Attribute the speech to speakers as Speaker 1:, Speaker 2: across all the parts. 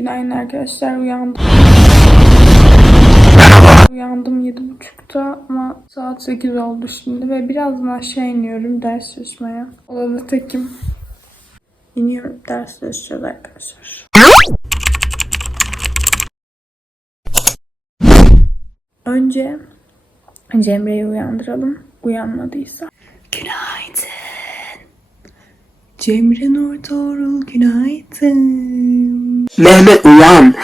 Speaker 1: Günaydın arkadaşlar uyandım. Uyandım 7.30'da ama saat 8 oldu şimdi ve birazdan aşağı iniyorum ders çalışmaya. Odada tekim. İniyorum ders çalışacağız arkadaşlar. Önce Cemre'yi uyandıralım. Uyanmadıysa. Günaydın. Cemre Nur Tuğrul günaydın.
Speaker 2: Mehmet uyan.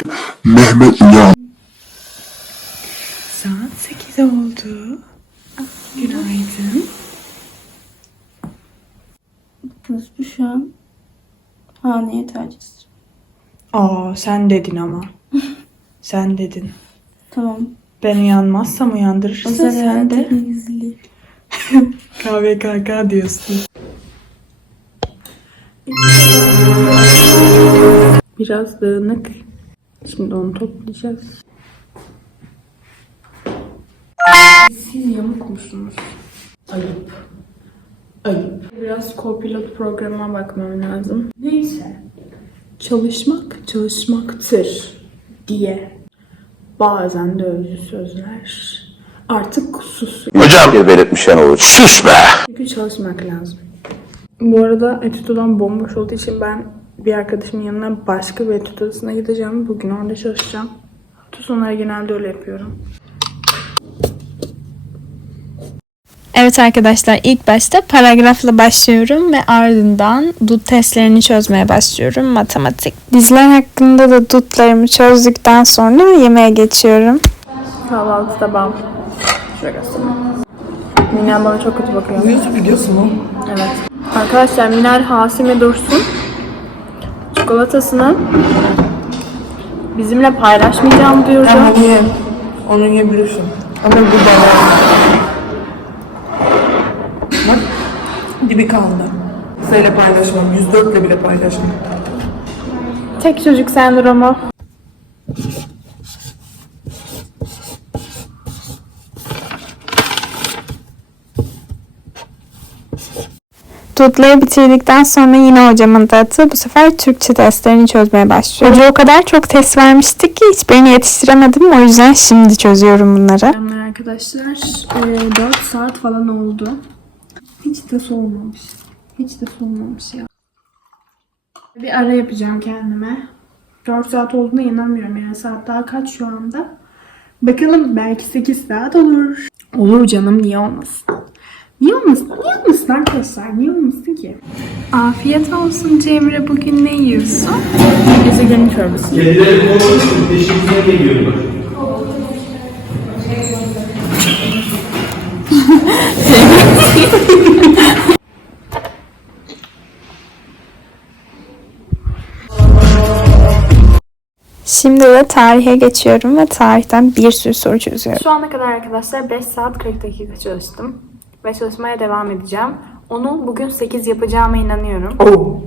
Speaker 2: Mehmet uyan.
Speaker 1: Saat 8 oldu. Günaydın.
Speaker 3: An? Haneye taciz.
Speaker 1: Aa sen dedin ama. sen dedin.
Speaker 3: Tamam.
Speaker 1: Ben uyanmazsam uyandırırsın
Speaker 3: Özel
Speaker 1: sen de.
Speaker 3: gizli.
Speaker 1: KVKK diyorsun. Biraz dağınık. Şimdi onu toplayacağız. Siz yamuk musunuz? Ayıp. Ayıp. Biraz co-pilot programına bakmam lazım. Neyse. Çalışmak çalışmaktır diye bazen de özlü sözler. Artık sus.
Speaker 2: Hocam diye belirtmiş Şenol. Sus be.
Speaker 1: Çünkü çalışmak lazım. Bu arada etüt odam bomboş olduğu için ben bir arkadaşımın yanına başka bir etüt odasına gideceğim. Bugün orada çalışacağım. Hafta sonları genelde öyle yapıyorum.
Speaker 4: Evet arkadaşlar ilk başta paragrafla başlıyorum ve ardından dut testlerini çözmeye başlıyorum. Matematik. Diziler hakkında da dutlarımı çözdükten sonra yemeğe geçiyorum.
Speaker 1: Kahvaltı tabağım. Şöyle göstereyim. Minel bana çok kötü bakıyor.
Speaker 5: YouTube videosu mu?
Speaker 1: Evet. Arkadaşlar Minel Hasime Dursun çikolatasını bizimle paylaşmayacağım diyordu.
Speaker 5: Ama ye. Onu yiyebilirsin. Ama bu bana. Bak. Dibi kaldı. Seyle paylaşmam. 104 ile bile paylaşmam.
Speaker 1: Tek çocuk sendromu.
Speaker 4: Dutları bitirdikten sonra yine hocamın dağıttığı bu sefer Türkçe testlerini çözmeye başlıyorum. Hoca o kadar çok test vermişti ki hiçbirini yetiştiremedim. O yüzden şimdi çözüyorum bunları.
Speaker 1: Selamlar arkadaşlar. Ee, 4 saat falan oldu. Hiç de soğumamış. Hiç de soğumamış ya. Bir ara yapacağım kendime. 4 saat olduğuna inanmıyorum yani saat daha kaç şu anda. Bakalım belki 8 saat olur. Olur canım niye olmasın? Niye olmasın? Niye olmasın arkadaşlar? Niye olmasın ki?
Speaker 4: Afiyet olsun Cemre. Bugün ne yiyorsun?
Speaker 1: Gezegenin çorbası.
Speaker 6: Kendileri korkunç peşimizden geliyorlar.
Speaker 4: Şimdi de tarihe geçiyorum ve tarihten bir sürü soru çözüyorum.
Speaker 1: Şu ana kadar arkadaşlar 5 saat 40 dakika çalıştım. Ve çalışmaya devam edeceğim. Onu bugün 8 yapacağıma inanıyorum.
Speaker 5: Oo.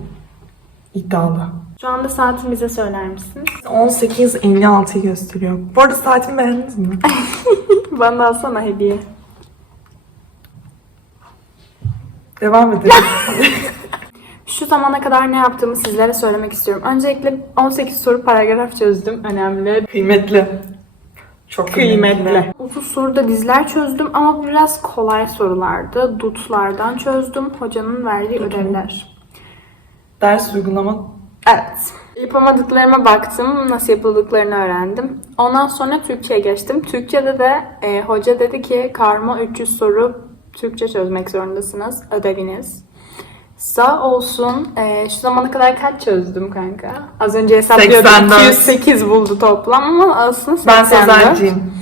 Speaker 5: İddialı.
Speaker 1: Şu anda saatimize söyler misiniz?
Speaker 5: 18.56'yı gösteriyor. Bu arada saatimi beğendiniz mi?
Speaker 1: Bana alsana hediye.
Speaker 5: Devam edelim.
Speaker 1: Şu zamana kadar ne yaptığımı sizlere söylemek istiyorum. Öncelikle 18 soru paragraf çözdüm. Önemli.
Speaker 5: Kıymetli. Çok
Speaker 1: Kıymetli. 30 soruda dizler çözdüm ama biraz kolay sorulardı. Dutlardan çözdüm. Hocanın verdiği ödevler.
Speaker 5: Ders uygulama
Speaker 1: Evet. Yapamadıklarıma baktım. Nasıl yapıldıklarını öğrendim. Ondan sonra Türkçe'ye geçtim. Türkçe'de de e, hoca dedi ki karma 300 soru Türkçe çözmek zorundasınız. Ödeviniz. Sağ olsun. e, şu zamana kadar kaç çözdüm kanka? Az önce hesaplıyordum.
Speaker 5: 84.
Speaker 1: 208 buldu toplam ama aslında
Speaker 5: Ben
Speaker 1: 84.
Speaker 5: sözelciyim.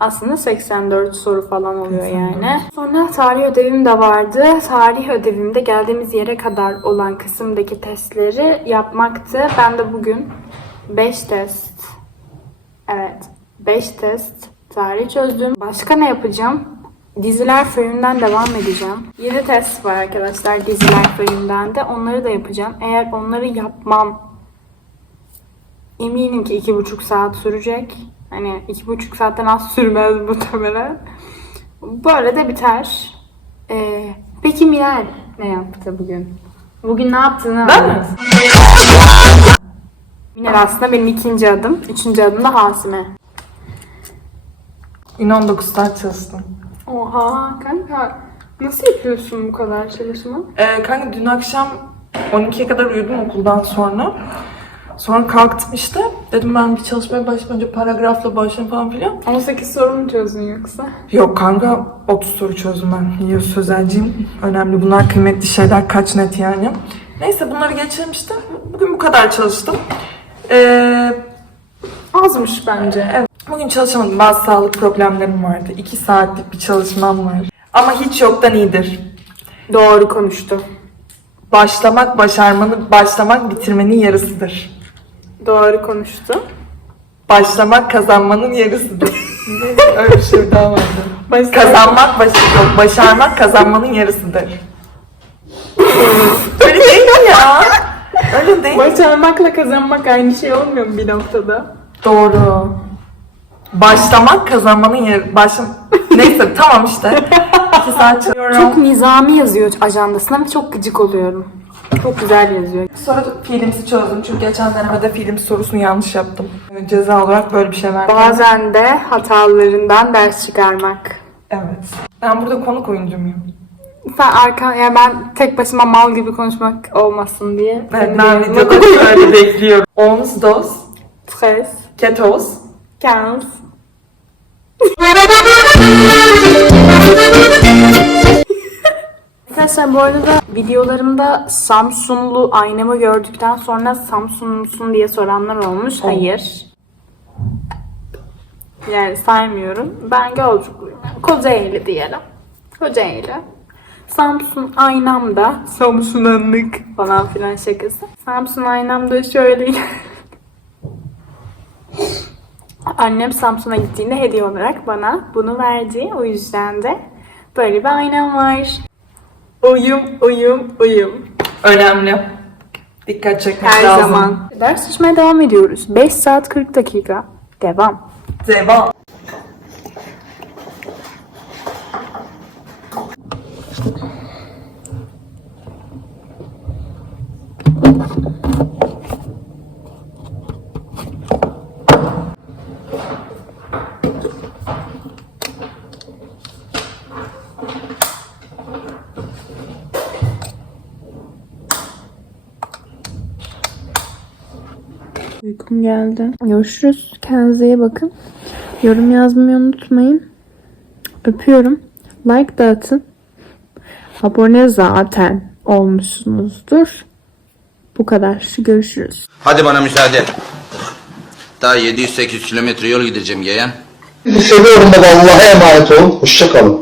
Speaker 1: Aslında 84 soru falan oluyor yani. Sonra tarih ödevim de vardı. Tarih ödevimde geldiğimiz yere kadar olan kısımdaki testleri yapmaktı. Ben de bugün 5 test, evet 5 test tarih çözdüm. Başka ne yapacağım? Diziler föyünden devam edeceğim. 7 test var arkadaşlar diziler föyünden de. Onları da yapacağım. Eğer onları yapmam Eminim ki iki buçuk saat sürecek. Hani iki buçuk saatten az sürmez muhtemelen. Böyle de biter. Ee, peki Miral ne yaptı bugün? Bugün ne yaptığını
Speaker 5: Ben mi?
Speaker 1: Yani aslında benim ikinci adım. Üçüncü adım da Hasime.
Speaker 5: Yine 19 saat çalıştım.
Speaker 1: Oha kanka. Nasıl yapıyorsun bu kadar çalışma?
Speaker 5: Ee, kanka dün akşam 12'ye kadar uyudum okuldan sonra. Sonra kalktım işte. Dedim ben bir çalışmaya başlayayım. Önce paragrafla başlayayım falan filan.
Speaker 1: 18 soru mu çözdün yoksa?
Speaker 5: Yok kanka 30 soru çözdüm ben. İyi sözelciyim. Önemli bunlar kıymetli şeyler. Kaç net yani. Neyse bunları geçelim işte. Bugün bu kadar çalıştım. Ee,
Speaker 1: Azmış bence.
Speaker 5: Evet. Bugün çalışamadım. Bazı sağlık problemlerim vardı. 2 saatlik bir çalışmam var. Ama hiç yoktan iyidir.
Speaker 1: Doğru konuştu.
Speaker 5: Başlamak başarmanın, başlamak bitirmenin yarısıdır.
Speaker 1: Doğru konuştu.
Speaker 5: Başlamak kazanmanın yarısıdır. Öyle bir şey daha vardı.
Speaker 1: Başarmak-
Speaker 5: Kazanmak, baş yok, başarmak kazanmanın yarısıdır. Öyle değil ya? Öyle değil.
Speaker 1: Başarmakla kazanmak aynı şey olmuyor mu bir noktada?
Speaker 5: Doğru. Başlamak kazanmanın yarı... Başla... Neyse tamam işte. İki saat çalışıyorum.
Speaker 1: Çok nizami yazıyor ajandasına ve çok gıcık oluyorum. Çok güzel yazıyor.
Speaker 5: Sonra filmsi çözdüm çünkü geçen denemede film sorusunu yanlış yaptım. Ceza olarak böyle bir şey verdim.
Speaker 1: Bazen de hatalarından ders çıkarmak.
Speaker 5: Evet. Ben burada konuk oyuncu muyum?
Speaker 1: Sen arka, yani ben tek başıma mal gibi konuşmak olmasın diye.
Speaker 5: Evet, ben videoda şöyle bekliyorum. Ons, dos,
Speaker 1: Tres,
Speaker 5: ketos.
Speaker 1: quinze. Arkadaşlar bu arada videolarımda Samsunlu aynamı gördükten sonra Samsunlusun diye soranlar olmuş. Hayır. Yani saymıyorum. Ben Gölcüklüyüm. Kocaeli diyelim. Kocaeli. Samsun aynamda Samsun anlık falan filan şakası. Samsun aynamda şöyle Annem Samsun'a gittiğinde hediye olarak bana bunu verdi. O yüzden de böyle bir aynam var. Uyum, uyum, uyum.
Speaker 5: Önemli. Dikkat çekmek
Speaker 1: Her
Speaker 5: lazım.
Speaker 1: zaman. Ders çalışmaya devam ediyoruz. 5 saat 40 dakika. Devam.
Speaker 5: Devam.
Speaker 4: Uykum geldi. Görüşürüz. Kendinize iyi bakın. Yorum yazmayı unutmayın. Öpüyorum. Like da atın. Abone zaten olmuşsunuzdur. Bu kadar. Görüşürüz.
Speaker 7: Hadi bana müsaade. Daha 700-800 kilometre yol gideceğim yeğen.
Speaker 2: Sizi seviyorum baba Allah'a emanet olun. Hoşçakalın.